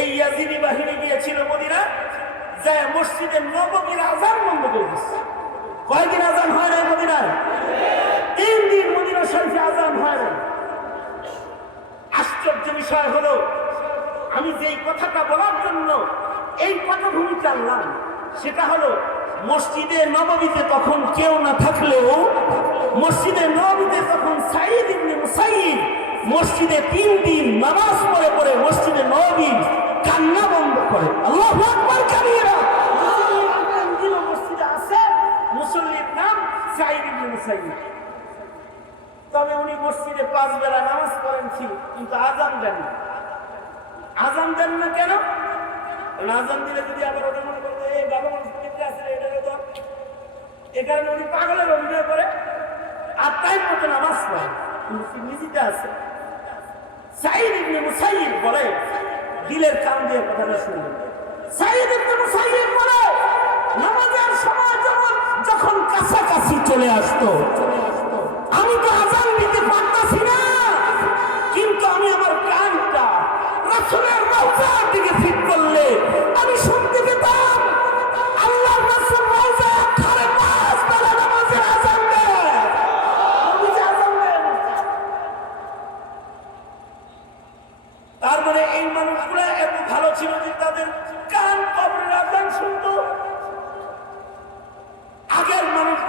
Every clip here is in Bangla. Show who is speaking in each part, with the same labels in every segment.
Speaker 1: এই ইয়াজিদি বাহিনী গিয়েছিল মদিনা, যায় মসজিদে নবমীর আজান বন্ধ করে দিচ্ছে কয়দিন আজান হয় না মদিনায়? তিন দিন মদিনা শরীফে আজান হয় না আশ্চর্য বিষয় হলো, আমি যেই কথাটা বলার জন্য এই পটভূমিতে আনলাম সেটা হলো মসজিদে নবমীতে তখন কেউ না থাকলেও, মসজিদে নবমীতে তখন সাইদ ইবনে মুসাইদ মসজিদে তিন দিন নামাজ পড়ে পড়ে মসজিদে নবী কান্না বন্ধ করে। আল্লাহ মসজিদে নাম তবে উনি মসজিদে পাঁচ বেলা নামাজ পড়েন ছিল, কিন্তু আজান দেন না। আজান দেন না কেন? আজান দিলে যদি আবার ওটা মনে করবে এই বাবা তো এ উনি পাগলের অভিনয় করে। আর টাইম মতো নামাজ পড়ে কিন্তু নিজেতে আছে। সাইদ ইবনে মুসাইয়িব বলে দিলের কান দিয়ে কথাটা শুনলেন। সাইদ ইবনে মুসাইয়্যিব বলে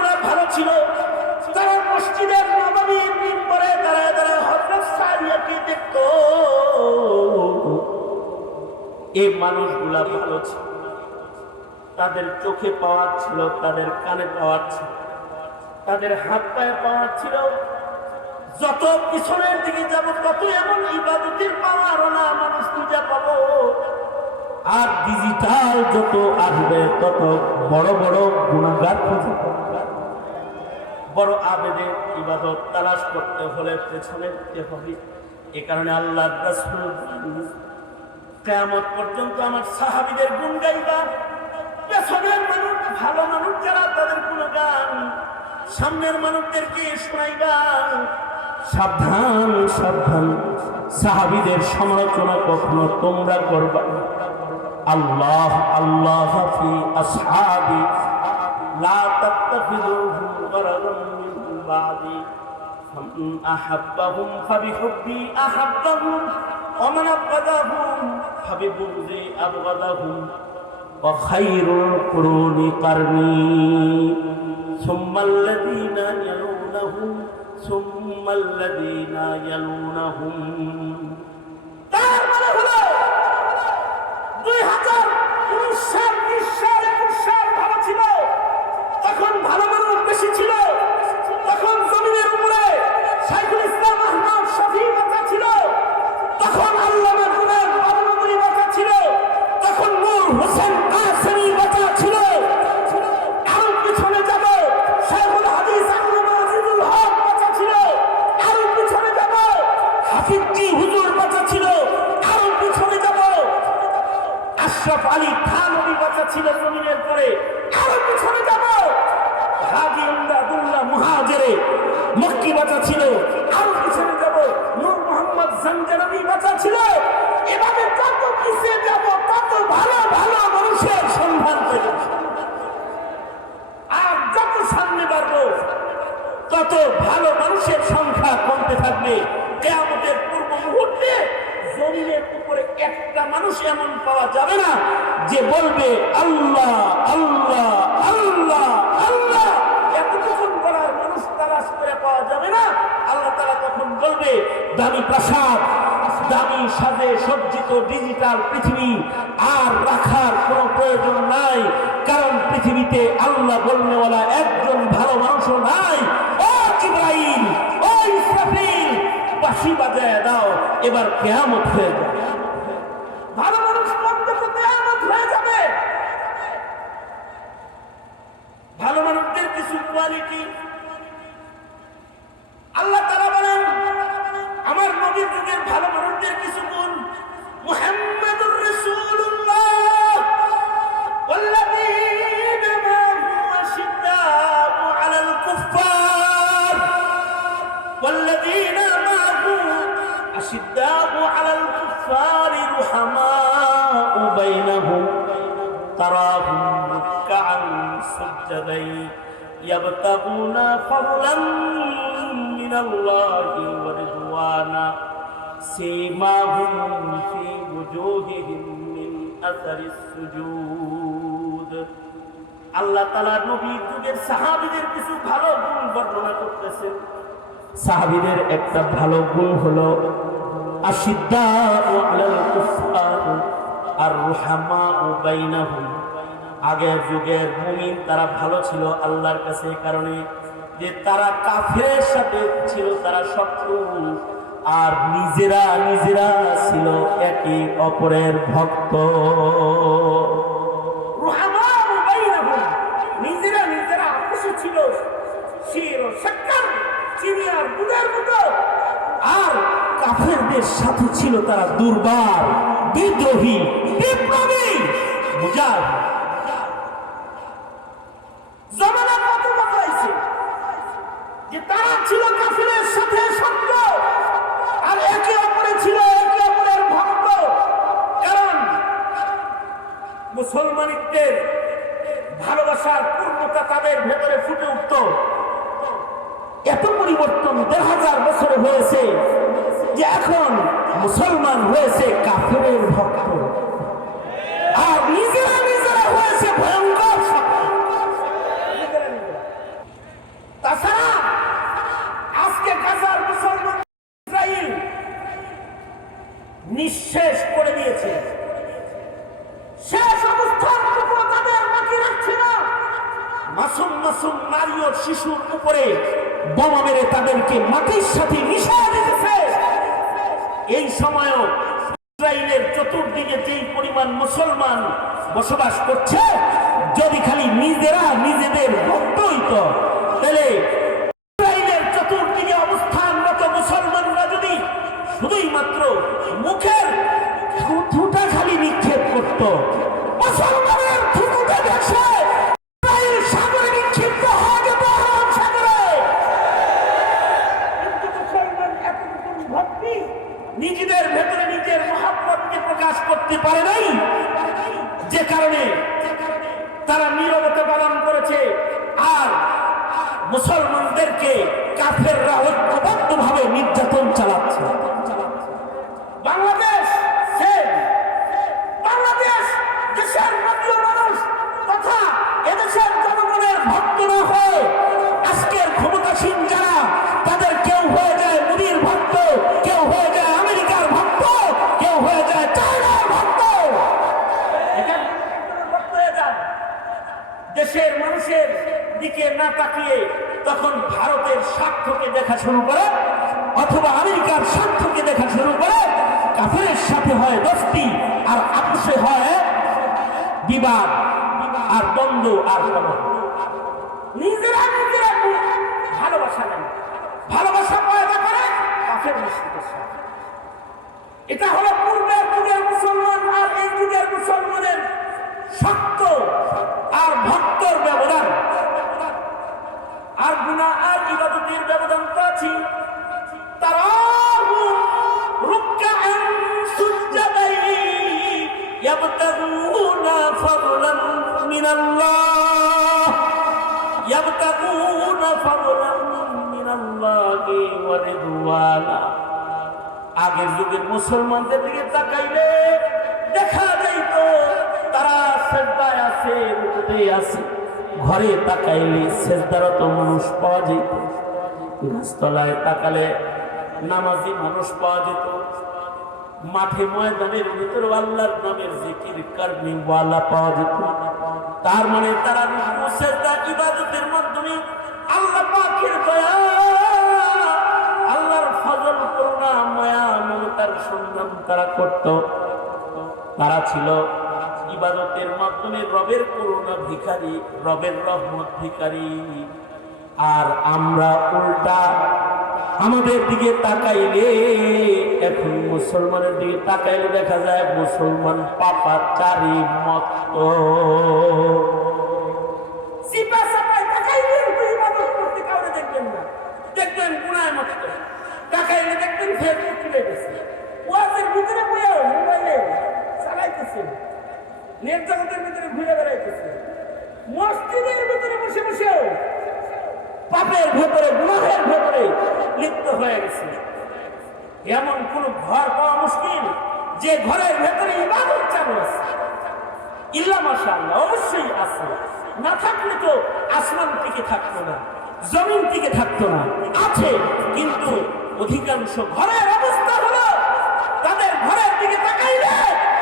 Speaker 1: আগের ভালো ছিল। তারা মসজিদের পরে তারা তারা হজরত দেখত। এই মানুষগুলা ভালো ছিল। তাদের চোখে পাওয়ার ছিল, তাদের কানে পাওয়ার ছিল, তাদের হাত পায়ে পাওয়ার ছিল। যত পিছনের দিকে যাব, তত এমন ইবাদতের পাওয়ার না মানুষ খুঁজে পাবো। আর ডিজিটাল যত আসবে, তত বড় বড় গুণাগার খুঁজে। বড় আবেদে ইবাদত তালাশ করতে হলে পেছনে দিতে হবে। এ কারণে আল্লাহ কেমন কেয়ামত পর্যন্ত আমার সাহাবিদের গুণ গাইবা পেছনের মানুষ, ভালো মানুষ যারা, তাদের কোনো গান সামনের মানুষদেরকে শোনাইবা। সাবধান সাবধান, সাহাবিদের সমালোচনা কখনো তোমরা করবা আল্লাহ আল্লাহ হাফি আসহাবি লা তাত্তাফিদু غرضا من بعدي فمن أحبهم فبحبي أحبهم ومن أبغضهم فببغضي أبغضهم وخير القرون قرني ثم الذين يلونهم ثم الذين يلونهم তার মানে হলো দুই হাজার উনিশ সাল বিশ সাল একুশ সাল ভালো ছিল তখন ভালো মানুষ বেশি ছিল। বাঁচা ছিল, এভাবে কত পিছিয়ে যাব, কত ভালো ভালো মানুষের সন্ধান পেলাম আর যত সামনে বাড়বো, তত ভালো মানুষের সংখ্যা কমতে থাকবে। কেয়ামতের পূর্ব মুহূর্তে জমিনের উপরে একটা মানুষ এমন পাওয়া যাবে না, যে বলবে, আল্লাহ আল্লাহ আল্লাহ আল্লাহ। এতটুকুন করার মানুষ তালাশ করে পাওয়া যাবে না? আল্লাহ তারা তখন বলবে, দামি প্রাসাদ দামি সাজে সজ্জিত ডিজিটাল পৃথিবী আর রাখার কোনো প্রয়োজন নাই। কারণ পৃথিবীতে আল্লাহ বলনেওয়ালা একজন ভালো মানুষও নাই। ও জিব্রাইল, ও ইসরাফিল, বাঁশি বাজায় দাও, এবার কেয়ামত হয়ে ভালো মানুষ হয়ে যাবে। ভালো মানুষদের কিছু কোয়ালিটি। আল্লাহ তারা বলেন আমার নবীর যুগের ভালো মানুষদের কিছু গুণ মুহাম্মাদুর রাসূলুল্লাহ والذين معه أشداء على الكفار والذين معه أشداء على الكفار رحماء بينهم تراهم ركعا سجدا يبتغون فضلا من الله ورضوانا سيماهم في وجوههم من أثر السجود আল্লাহ তালা নবী যুগের সাহাবিদের কিছু ভালো গুণ বর্ণনা করতেছেন সাহাবিদের একটা ভালো গুণ হলো আশিদ্দা ও আলাল কুফার আর রুহামা ও বাইনাহুম আগের যুগের মুমিন তারা ভালো ছিল আল্লাহর কাছে এই কারণে যে তারা কাফের সাথে ছিল, তারা শত্রু। আর নিজেরা নিজেরা ছিল একে অপরের ভক্ত। নিজেরা নিজেরা খুশি ছিল। আর দুধের আর কাফেরদের সাথে ছিল তারা দুর্বার, বিদ্রোহী, বিপ্লবী, মুজাহিদ। মুসলমানিকদের ভালোবাসার পূর্ণতা তাদের ভেতরে ফুটে উঠত। এত পরিবর্তন দেড় হাজার বছর হয়েছে যে এখন মুসলমান হয়েছে কাফেরের ভক্ত আর নিজেরা নিজেরা হয়েছে ভয়ঙ্কর শক্তি নিজেরা নিজেরা। তাছাড়া আজকে গাজার মুসলমান ইসরায়েল নিঃশেষ করে দিয়েছে শেষ অবস্থানটুকু তাদের বাকি রাখছে না মাসুম মাসুম নারী ও শিশুর উপরে বোমা মেরে তাদেরকে মাটির সাথে মিশিয়ে দিতেছে এই সময়ও ইসরায়েলের চতুর্দিকে যেই পরিমাণ মুসলমান বসবাস করছে, যদি খালি নিজেরা নিজেদের ভক্ত হইত তাহলে ভক্তি নিজেদের ভেতরে নিজের মহাব্বতকে প্রকাশ করতে পারে নাই। যে কারণে তারা নীরবতা পালন করেছে। আর মুসলমানদেরকে কাফেররা ঐক্যবদ্ধ ভাবে নির্যাতন চালাচ্ছে। বাংলাদেশ দিকে তাকিয়ে তখন ভারতের স্বার্থকে দেখা শুরু করে, অথবা আমেরিকার স্বার্থকে দেখা শুরু করে কাফের সাথে হয় দোস্তি আর আপোষে হয় বিবাদ আর দ্বন্দ্ব আর। নিজেরা নিজেরা ভালোবাসা নেন ভালোবাসা পয়দা করে কাফের মুসলিমের এটা হলো পূর্বের যুগের মুসলমানদের দিকে তাকাইলে দেখা যাইত তারা সেজদায় আছে, রুকুতে আছে। ঘরে তাকাইলে সেজদারত মানুষ পাওয়া যেত। গাছতলায় তাকালে নামাজি মানুষ পাওয়া যেত। মাঠে ময়দানের ভিতরে আল্লাহর নামের জিকির কারণে ওয়ালা পাওয়া যেত। তার মানে তারা ইবাদতের মাধ্যমে আল্লাহ পাকের দয়া তারা ছিল ইবাদতের মাধ্যমে রবের রবের আর আমরা উল্টা আমাদের দিকে তাকাইলে, এখন মুসলমানের দিকে তাকাইলে দেখা যায় মুসলমান পাপা চারি মত দেখবেন না। দেখবেন মত তাকাইলে দেখবেন ফেসবুক খুলে গেছে। ওয়াজের ভিতরে বইয়াও মোবাইলে চালাইতেছে। নেট জগতের ভিতরে ঘুরে বেড়াইতেছে। মসজিদের ভিতরে বসে বসেও পাপের ভেতরে, গুনাহের ভেতরে লিপ্ত হয়ে গেছে। এমন কোন ঘর পাওয়া মুশকিল যে ঘরের ভেতরে ইবাদত চালু আছে? ইল্লা মাশাআল্লাহ, অবশ্যই আছে। না থাকলে তো আসমান টিকে থাকতো না, জমিন টিকে থাকতো না। আছে, কিন্তু অধিকাংশ ঘরের অবস্থা হলো, তাদের ঘরের দিকে তাকাইলে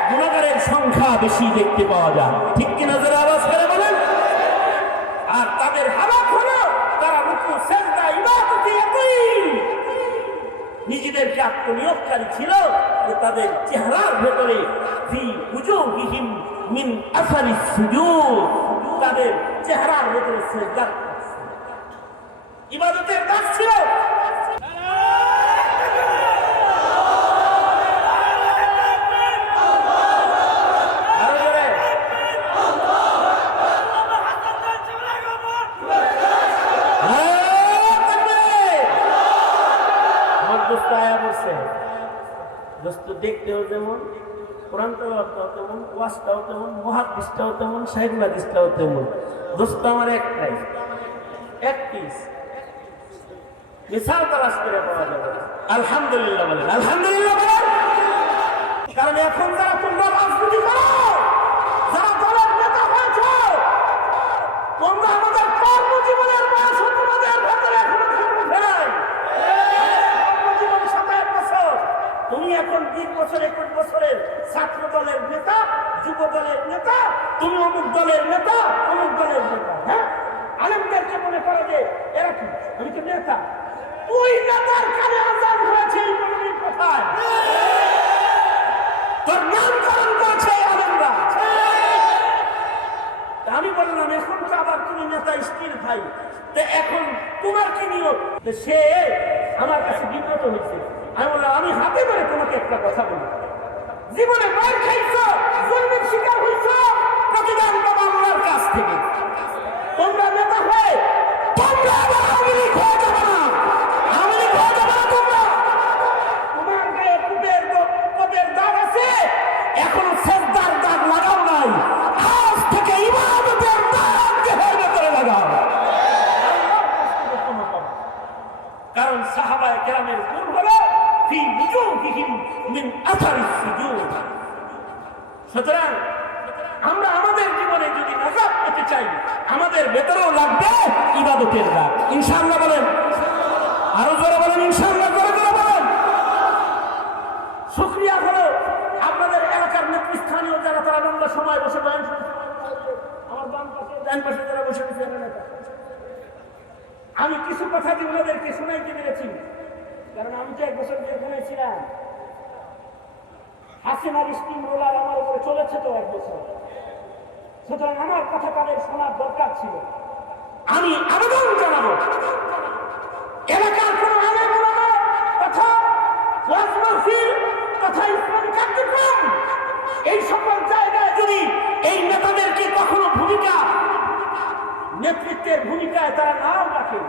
Speaker 1: গুণাগারের সংখ্যা বেশি দেখতে পাওয়া যায়। ঠিক কিনা যারা আওয়াজ করে বলেন? আর তাদের হালাত হলো, তারা রুকু, সেজদা, ইবাদতে এতই নিজেদেরকে আত্মনিয়োগকারী ছিল যে তাদের চেহারার ভেতরে ফি উজুহিহিম মিন আসারি সুজুদ। তাদের চেহারার ভেতরে সেজদা। ইবাদতের কাজ ছিল আরও জোরে। আল্লাহু তাকবীর। আমার দোস্ত বলছে দোস্ত দেখতেও যেমন কোরআন তেমন, ওয়াজটাও তেমন, মহাদিসটাও তেমন সাহিবাদিসটাও তেমন। দোস্ত আমার একটাই। এক মিসাল তালাশ করে পাওয়া যাবে। আলহামদুলিল্লাহ বলেন। আলহামদুলিল্লাহ বলেন। কারণ এখন যারা তোমরা রাজনীতি করো যারা দলের নেতা হয়েছ তোমরা আমাদের কর্মজীবনের বয়স তোমাদের ভেতরে এখনও কিছু উঠে নাই কর্মজীবন সাতাশ বছর তুমি এখন তিন বছর, একুশ বছরের ছাত্র দলের নেতা, যুব দলের নেতা, তুমি অমুক দলের নেতা, অমুক দলের নেতা হ্যাঁ? আলেমদেরকে মনে করো যে এরা কি? আমি তো নেতা। ওই নেতার কানে আজান হয়েছে এই কোথায়। তোর নামকরণ করেছে আলেমরা। আমি বললাম, এখন তো আবার তুমি নেতা স্ত্রীর ভাই। তো এখন তোমার কি নিয়ত তো সে আমার কাছে বিব্রত হয়েছে। আমি বললাম আমি হাতে করে তোমাকে একটা কথা বলি। জীবনে মার খাইছ জন্মের শিকার সুতরাং আমরা আমাদের জীবনে যদি নাজাত পেতে চাই, আমাদের ভেতরেও লাগবে ইবাদতের দাগ ইনশাআল্লাহ বলেন। আরও জোরে বলেন, ইনশাআল্লাহ, জোরে জোরে বলেন। শুক্রিয়া হলো আপনাদের এলাকার নেতৃস্থানীয় যারা, তারা লম্বা সময় বসে বয়ান। আমার বাম পাশে, ডান পাশে যারা বসে বসে আমি কিছু কথা দিয়ে ওনাদেরকে শুনাইতে পেরেছি? কারণ আমি তো এক বছর জেলখানায় ছিলাম হাসিনার স্টিম রোলার আমার উপরে চলেছে তো এক বছর। সুতরাং আমার কথা তাদের শোনার দরকার ছিল। আমি আবেদন জানাব। এলাকার কোন এই সকল জায়গায় যদি এই নেতাদেরকে কখনো ভূমিকা, নেতৃত্বের ভূমিকায় তারা নাও রাখে?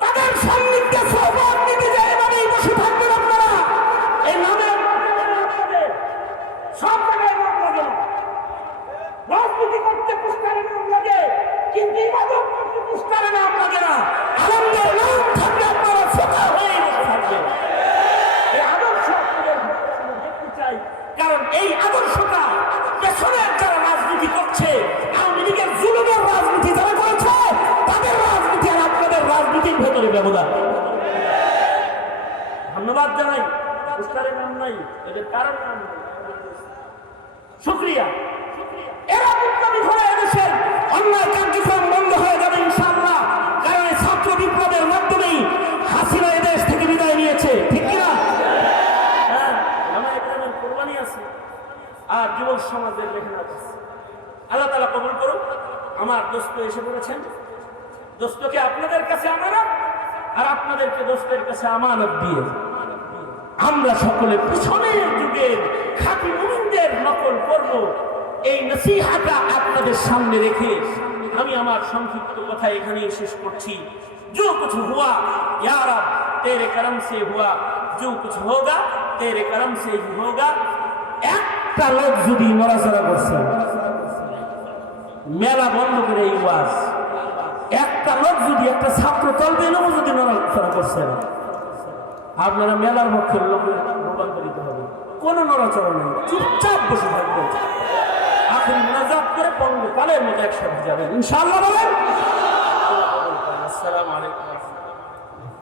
Speaker 1: তাদের সান্নিধ্যে সহবাদ নিতে রাজনীতি করতে আর যুবক সমাজের লেখানা আছে আল্লাহ তালা কবুল করুন আমার দোস্ত এসে পড়েছেন দোস্তকে আপনাদের কাছে আমানত আর আপনাদেরকে দোস্তের কাছে আমানত দিয়ে আমরা সকলে পিছনের যুগের খাঁটি মুমিনদের নকল করব এই নসিহাটা আপনাদের সামনে রেখে আমি আমার সংক্ষিপ্ত কথা এখানেই শেষ করছি जो कुछ हुआ या रब तेरे करम से हुआ जो कुछ होगा तेरे करम से ही होगा একটা লোক যদি নড়াচড়া করছে, মেলা বন্ধ করে এই ওয়াজ। একটা লোক যদি একটা ছাত্র তলবে নেব যদি নড়াচড়া করছে, আপনারা মেলার পক্ষের লোকের রূপান্তরিত হবে। কোন নড়াচড়া নেই, চুপচাপ বসে থাকবেন আপনি মোনাজাত করে পঙ্গ কালের মতো একসাথে যাবেন। ইনশাআল্লাহ বলেন। আসসালামু আলাইকুম।